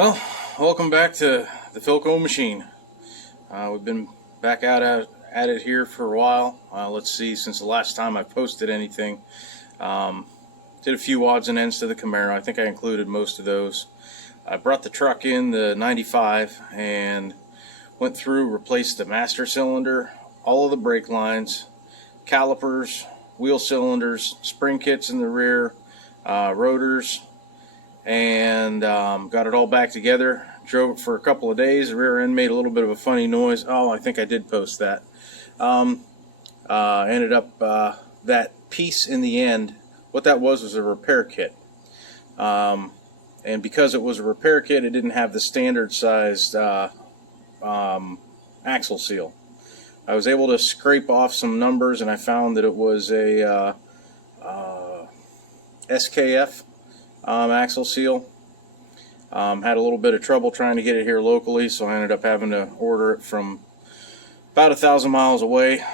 Well, welcome back to the Philco machine. We've been back out at it here for a while. Let's see, since the last time I posted anything. Did a few odds and ends to the Camaro. I think I included most of those. I brought the truck in, the 95, and went through, replaced the master cylinder, all of the brake lines, calipers, wheel cylinders, spring kits in the rear, rotors, and got it all back together. Drove it for a couple of days. The rear end made a little bit of a funny noise. Oh, I think I did post that. Ended up that piece in the end, what that was a repair kit. And because it was a repair kit, it didn't have the standard sized axle seal. I was able to scrape off some numbers, and I found that it was a SKF axle seal. Had a little bit of trouble trying to get it here locally, so I ended up having to order it from about 1,000 miles away.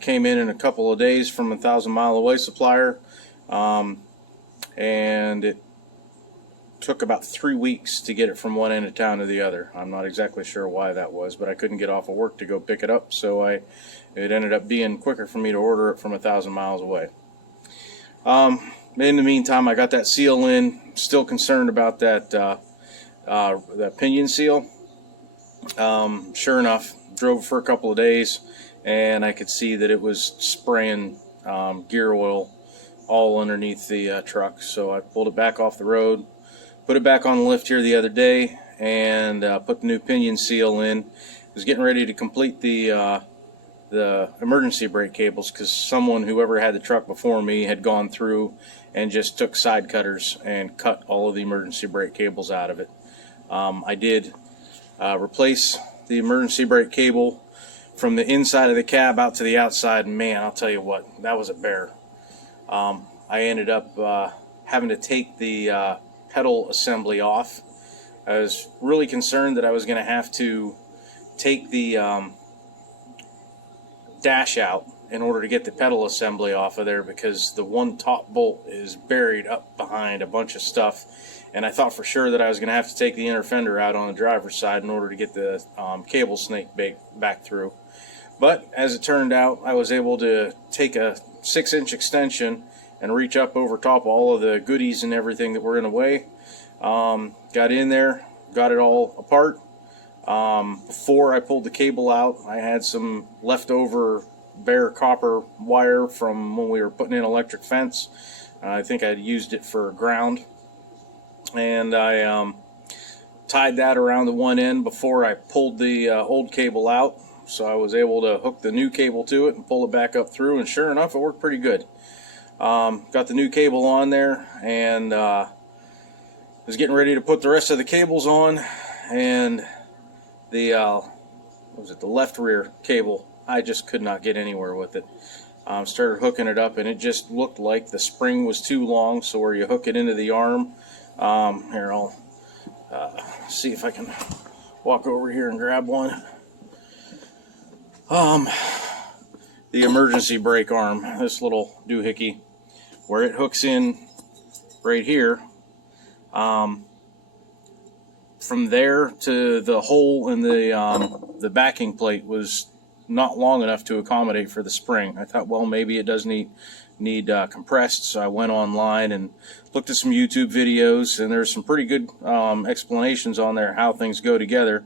Came in a couple of days from a 1,000-mile away supplier, and it took about 3 weeks to get it from one end of town to the other. I'm not exactly sure why that was, but I couldn't get off of work to go pick it up, so it ended up being quicker for me to order it from 1,000 miles away. In the meantime, I got that seal in. Still concerned about that pinion seal. Sure enough, drove for a couple of days, and I could see that it was spraying gear oil all underneath the truck. So I pulled it back off the road, put it back on the lift here the other day, and put the new pinion seal in. I was getting ready to complete the emergency brake cables, because whoever had the truck before me had gone through and just took side cutters and cut all of the emergency brake cables out of it. I did replace the emergency brake cable from the inside of the cab out to the outside, and man, I'll tell you what, that was a bear. I ended up having to take the pedal assembly off. I was really concerned that I was going to have to take the dash out in order to get the pedal assembly off of there, because the one top bolt is buried up behind a bunch of stuff, and I thought for sure that I was going to have to take the inner fender out on the driver's side in order to get the cable snake back through. But as it turned out, I was able to take a 6-inch extension and reach up over top of all of the goodies and everything that were in the way. Got in there, got it all apart. Before I pulled the cable out, I had some leftover bare copper wire from when we were putting in electric fence. I think I'd used it for ground, and I tied that around the one end before I pulled the old cable out, so I was able to hook the new cable to it and pull it back up through, and sure enough, it worked pretty good. Got the new cable on there, and was getting ready to put the rest of the cables on, and the left rear cable, I just could not get anywhere with it. Started hooking it up, and it just looked like the spring was too long, so where you hook it into the arm, here, I'll see if I can walk over here and grab one. The emergency brake arm, this little doohickey, where it hooks in right here, from there to the hole in the backing plate was not long enough to accommodate for the spring. I thought, well, maybe it does need compressed, so I went online and looked at some YouTube videos, and there's some pretty good explanations on there how things go together.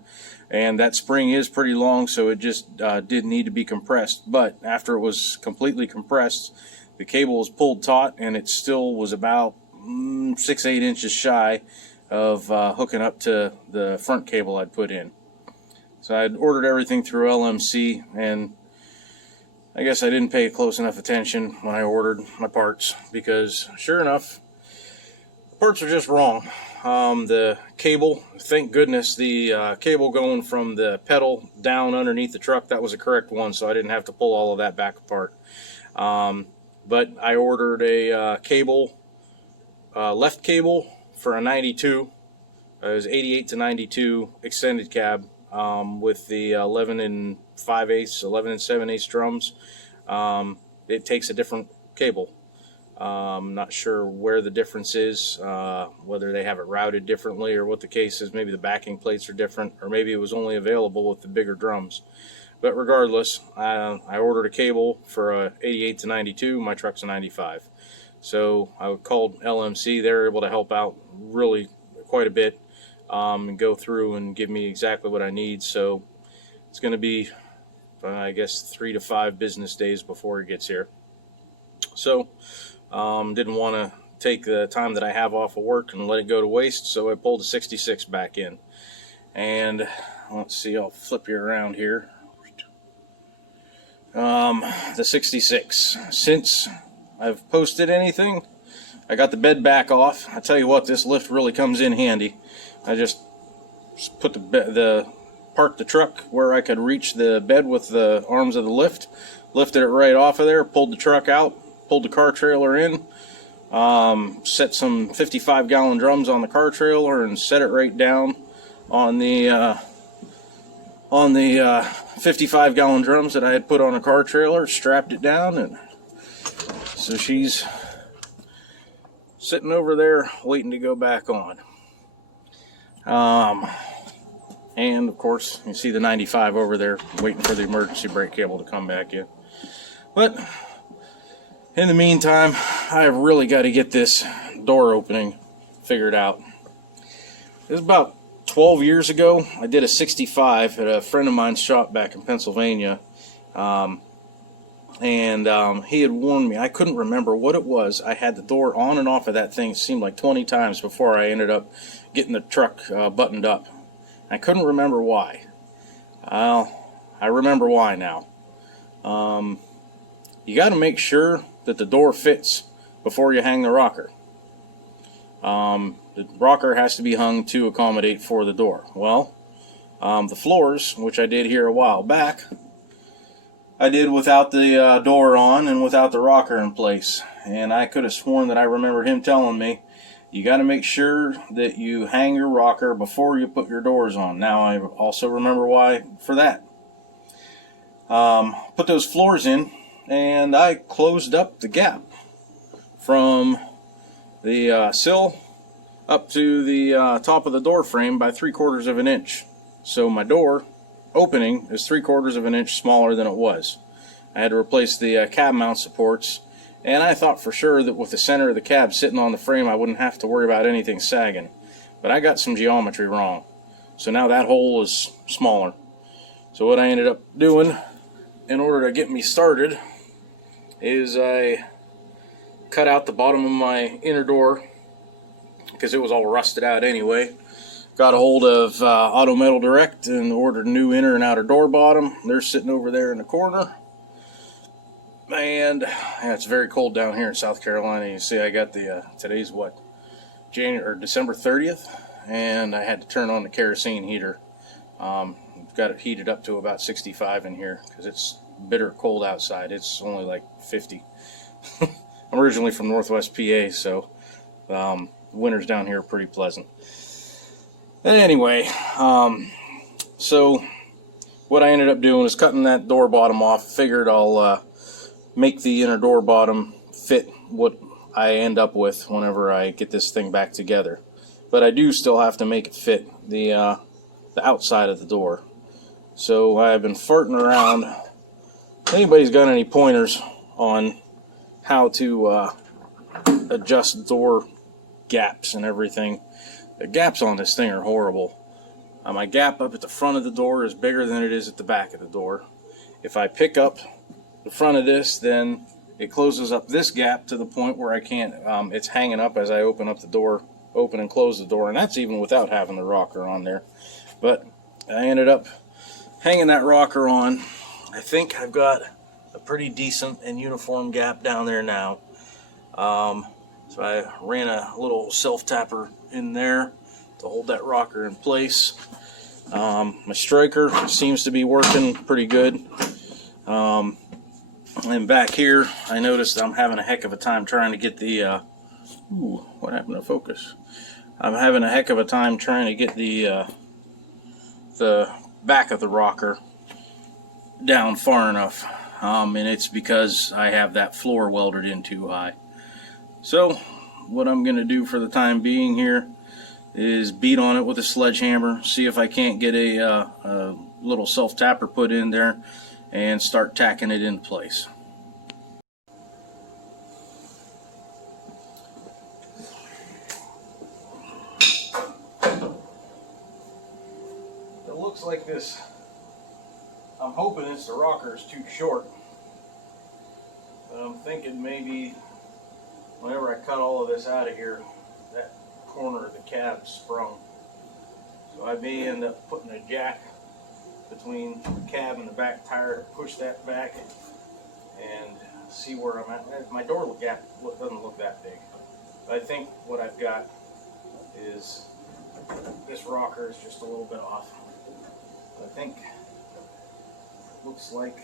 And that spring is pretty long, so it just did need to be compressed. But after it was completely compressed, the cable was pulled taut, and it still was about 6-8 inches shy of hooking up to the front cable I'd put in. So I'd ordered everything through LMC, and I guess I didn't pay close enough attention when I ordered my parts, because sure enough, the parts are just wrong. The cable, thank goodness, the cable going from the pedal down underneath the truck, that was the correct one, so I didn't have to pull all of that back apart. But I ordered a left cable for a 92. It was 88 to 92 extended cab with the 11 and 5/8, 11 and 7/8 drums. It takes a different cable. Not sure where the difference is, whether they have it routed differently or what the case is. Maybe the backing plates are different, or maybe it was only available with the bigger drums. But regardless, I ordered a cable for a 88 to 92. My truck's a 95. So I called LMC. They're able to help out really quite a bit, and go through and give me exactly what I need. So it's going to be, I guess, 3 to 5 business days before it gets here. So didn't want to take the time that I have off of work and let it go to waste, so I pulled a 66 back in. And let's see, I'll flip you around here. The 66. Since I've posted anything, I got the bed back off. I tell you what, this lift really comes in handy. I just put parked the truck where I could reach the bed with the arms of the lift, lifted it right off of there, pulled the truck out, pulled the car trailer in, set some 55-gallon drums on the car trailer, and set it right down on the 55-gallon drums that I had put on a car trailer, strapped it down, and so she's sitting over there waiting to go back on. And of course, you see the 95 over there waiting for the emergency brake cable to come back in. But in the meantime, I have really got to get this door opening figured out. It was about 12 years ago. I did a 65 at a friend of mine's shop back in Pennsylvania. He had warned me. I couldn't remember what it was. I had the door on and off of that thing, it seemed like 20 times before I ended up getting the truck buttoned up. I couldn't remember why. Well, I remember why now. You got to make sure that the door fits before you hang the rocker. The rocker has to be hung to accommodate for the door. Well, the floors, which I did here a while back, I did without the door on and without the rocker in place. And I could have sworn that I remembered him telling me, you got to make sure that you hang your rocker before you put your doors on. Now I also remember why for that. Put those floors in, and I closed up the gap from the sill up to the top of the door frame by 3/4 of an inch. So my door opening is 3/4 of an inch smaller than it was. I had to replace the cab mount supports, and I thought for sure that with the center of the cab sitting on the frame I wouldn't have to worry about anything sagging. But I got some geometry wrong. So now that hole is smaller. So what I ended up doing in order to get me started is I cut out the bottom of my inner door because it was all rusted out anyway. Got a hold of Auto Metal Direct and ordered a new inner and outer door bottom. They're sitting over there in the corner. And yeah, it's very cold down here in South Carolina. You see I got the, today's what, December 30th, and I had to turn on the kerosene heater. Got it heated up to about 65 in here because it's bitter cold outside. It's only like 50. I'm originally from Northwest PA, so winters down here are pretty pleasant. Anyway, so what I ended up doing is cutting that door bottom off. Figured I'll make the inner door bottom fit what I end up with whenever I get this thing back together. But I do still have to make it fit the outside of the door. So I've been farting around. If anybody's got any pointers on how to adjust door gaps and everything, the gaps on this thing are horrible. My gap up at the front of the door is bigger than it is at the back of the door. If I pick up the front of this, then it closes up this gap to the point where I can't, it's hanging up as I open up the door, open and close the door, and that's even without having the rocker on there. But I ended up hanging that rocker on. I think I've got a pretty decent and uniform gap down there now. So I ran a little self-tapper in there to hold that rocker in place. My striker seems to be working pretty good. And back here, I noticed I'm having a heck of a time trying to get the, what happened to focus? I'm having a heck of a time trying to get the back of the rocker down far enough. And it's because I have that floor welded in too high. So what I'm going to do for the time being here is beat on it with a sledgehammer, see if I can't get a little self-tapper put in there and start tacking it into place. It looks like this, I'm hoping it's the rocker is too short, but I'm thinking maybe whenever I cut all of this out of here, that corner of the cab sprung. So I may end up putting a jack between the cab and the back tire to push that back and see where I'm at. My door gap doesn't look that big. But I think what I've got is this rocker is just a little bit off. I think it looks like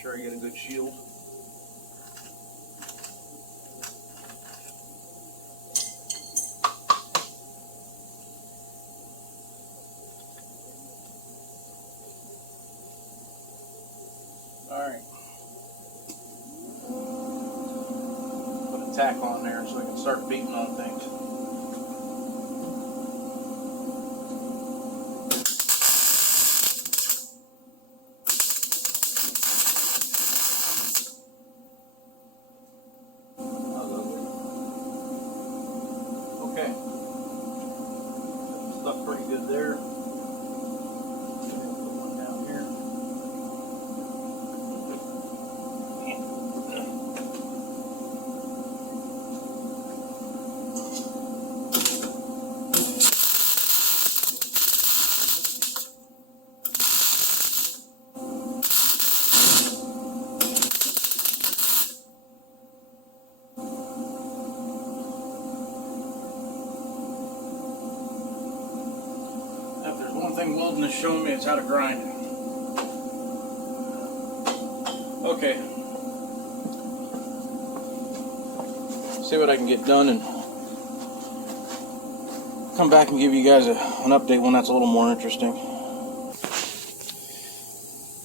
sure I get a good shield. Alright. Put a tack on there so I can start beating on things. Okay, stuck pretty good there. Put one down here. If there's one thing welding has shown me, it's how to grind. Okay. See what I can get done and come back and give you guys an update when that's a little more interesting.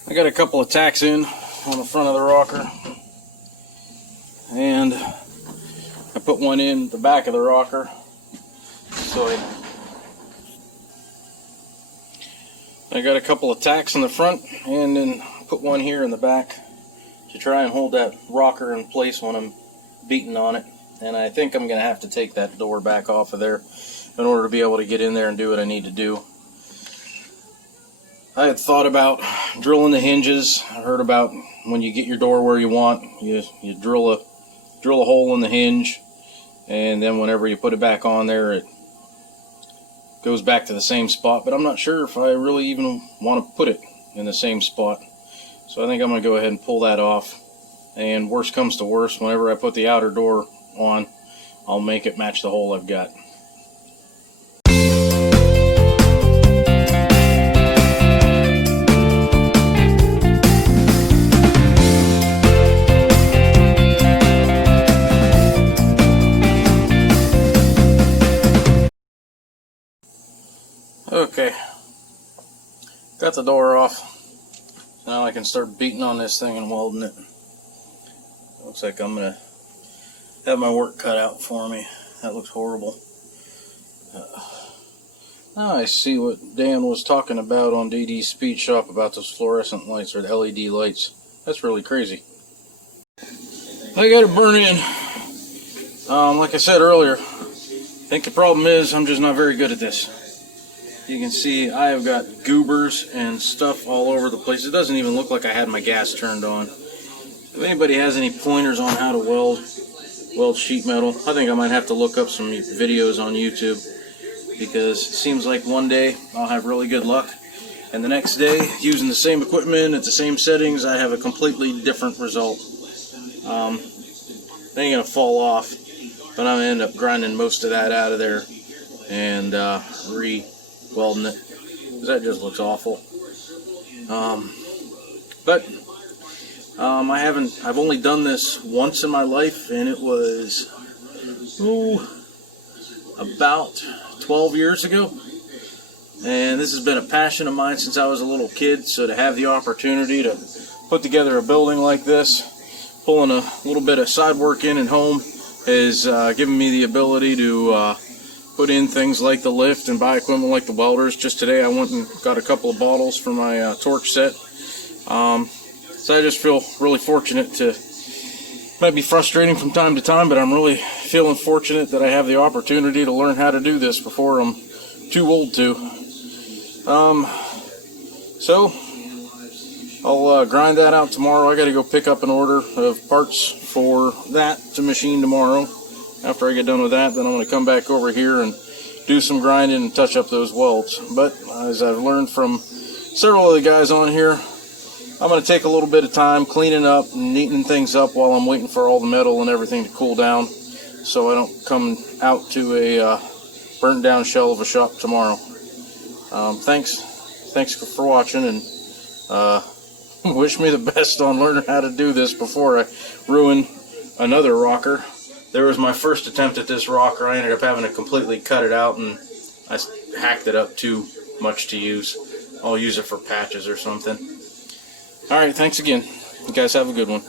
I got a couple of tacks in on the front of the rocker, and I put one in the back of the rocker so I got a couple of tacks in the front and then put one here in the back to try and hold that rocker in place when I'm beating on it. And I think I'm going to have to take that door back off of there in order to be able to get in there and do what I need to do. I had thought about drilling the hinges. I heard about when you get your door where you want, you drill a hole in the hinge, and then whenever you put it back on there, it goes back to the same spot. But I'm not sure if I really even want to put it in the same spot. So I think I'm going to go ahead and pull that off. And worst comes to worst, whenever I put the outer door on, I'll make it match the hole I've got. Okay, got the door off. Now I can start beating on this thing and welding it. Looks like I'm gonna have my work cut out for me. That looks horrible. Now I see what Dan was talking about on DD's Speed Shop about those fluorescent lights, or the LED lights. That's really crazy. I got it burn in. Like I said earlier, I think the problem is I'm just not very good at this. You can see I have got goobers and stuff all over the place. It doesn't even look like I had my gas turned on. If anybody has any pointers on how to weld sheet metal, I think I might have to look up some videos on YouTube, because it seems like one day I'll have really good luck, and the next day, using the same equipment at the same settings, I have a completely different result. It ain't gonna fall off, but I'm gonna end up grinding most of that out of there and re-welding it, because that just looks awful. I've only done this once in my life, and it was about 12 years ago. And this has been a passion of mine since I was a little kid, so to have the opportunity to put together a building like this, pulling a little bit of side work in at home, has given me the ability to put in things like the lift and buy equipment like the welders. Just today I went and got a couple of bottles for my torch set. So I just feel really fortunate to, might be frustrating from time to time, but I'm really feeling fortunate that I have the opportunity to learn how to do this before I'm too old to. So I'll grind that out tomorrow. I got to go pick up an order of parts for that to machine tomorrow. After I get done with that, then I'm going to come back over here and do some grinding and touch up those welds. But as I've learned from several of the guys on here, I'm going to take a little bit of time cleaning up and neatening things up while I'm waiting for all the metal and everything to cool down, so I don't come out to a burnt down shell of a shop tomorrow. Thanks for watching, and wish me the best on learning how to do this before I ruin another rocker. There was my first attempt at this rocker. I ended up having to completely cut it out, and I hacked it up too much to use. I'll use it for patches or something. Alright, thanks again. You guys have a good one.